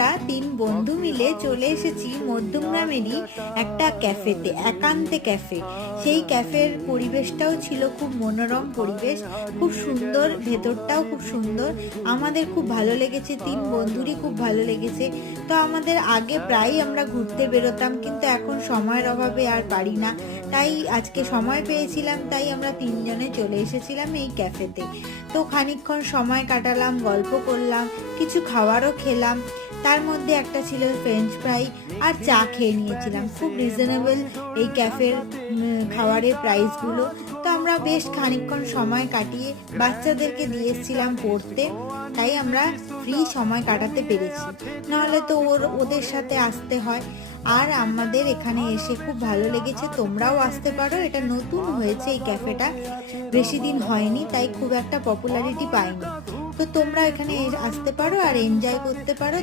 আমরা 3 বন্ধু মিলে চলে এসেছি মধ্যমগ্রামেরই একটা ক্যাফেতে, একান্তে ক্যাফে। সেই ক্যাফের পরিবেশটাও ছিল খুব মনোরম পরিবেশ, খুব সুন্দর, ভেতরটাও খুব সুন্দর। আমাদের খুব ভালো লেগেছে, 3 বন্ধুরই খুব ভালো লেগেছে। তো আমাদের আগে প্রায়ই আমরা ঘুরতে বেরোতাম, কিন্তু এখন সময়ের অভাবে আর পারি না। তাই আজকে সময় পেয়েছিলাম, তাই আমরা 3 জনে চলে এসেছিলাম এই ক্যাফেতে। তো খানিকক্ষণ সময় কাটালাম, গল্প করলাম, কিছু খাবারও খেলাম। তার মধ্যে একটা ছিল ফ্রেঞ্চ ফ্রাই আর চা খেয়ে নিয়েছিলাম। খুব রিজনেবল এই ক্যাফের খাবারের প্রাইসগুলো। তো আমরা বেশ খানিকক্ষণ সময় কাটিয়ে বাচ্চাদেরকে দিয়েছিলাম পড়তে, তাই আমরা ফ্রি সময় কাটাতে পেরেছি। নাহলে তো ওদের সাথে আসতে হয়। আর আমাদের এখানে এসে খুব ভালো লেগেছে, তোমরাও আসতে পারো। এটা নতুন হয়েছে এই ক্যাফেটা, বেশি দিন হয়নি, তাই খুব একটা পপুলারিটি পায়নি। তো তোমরা এখানে আসতে পারো আর এনজয় করতে পারো।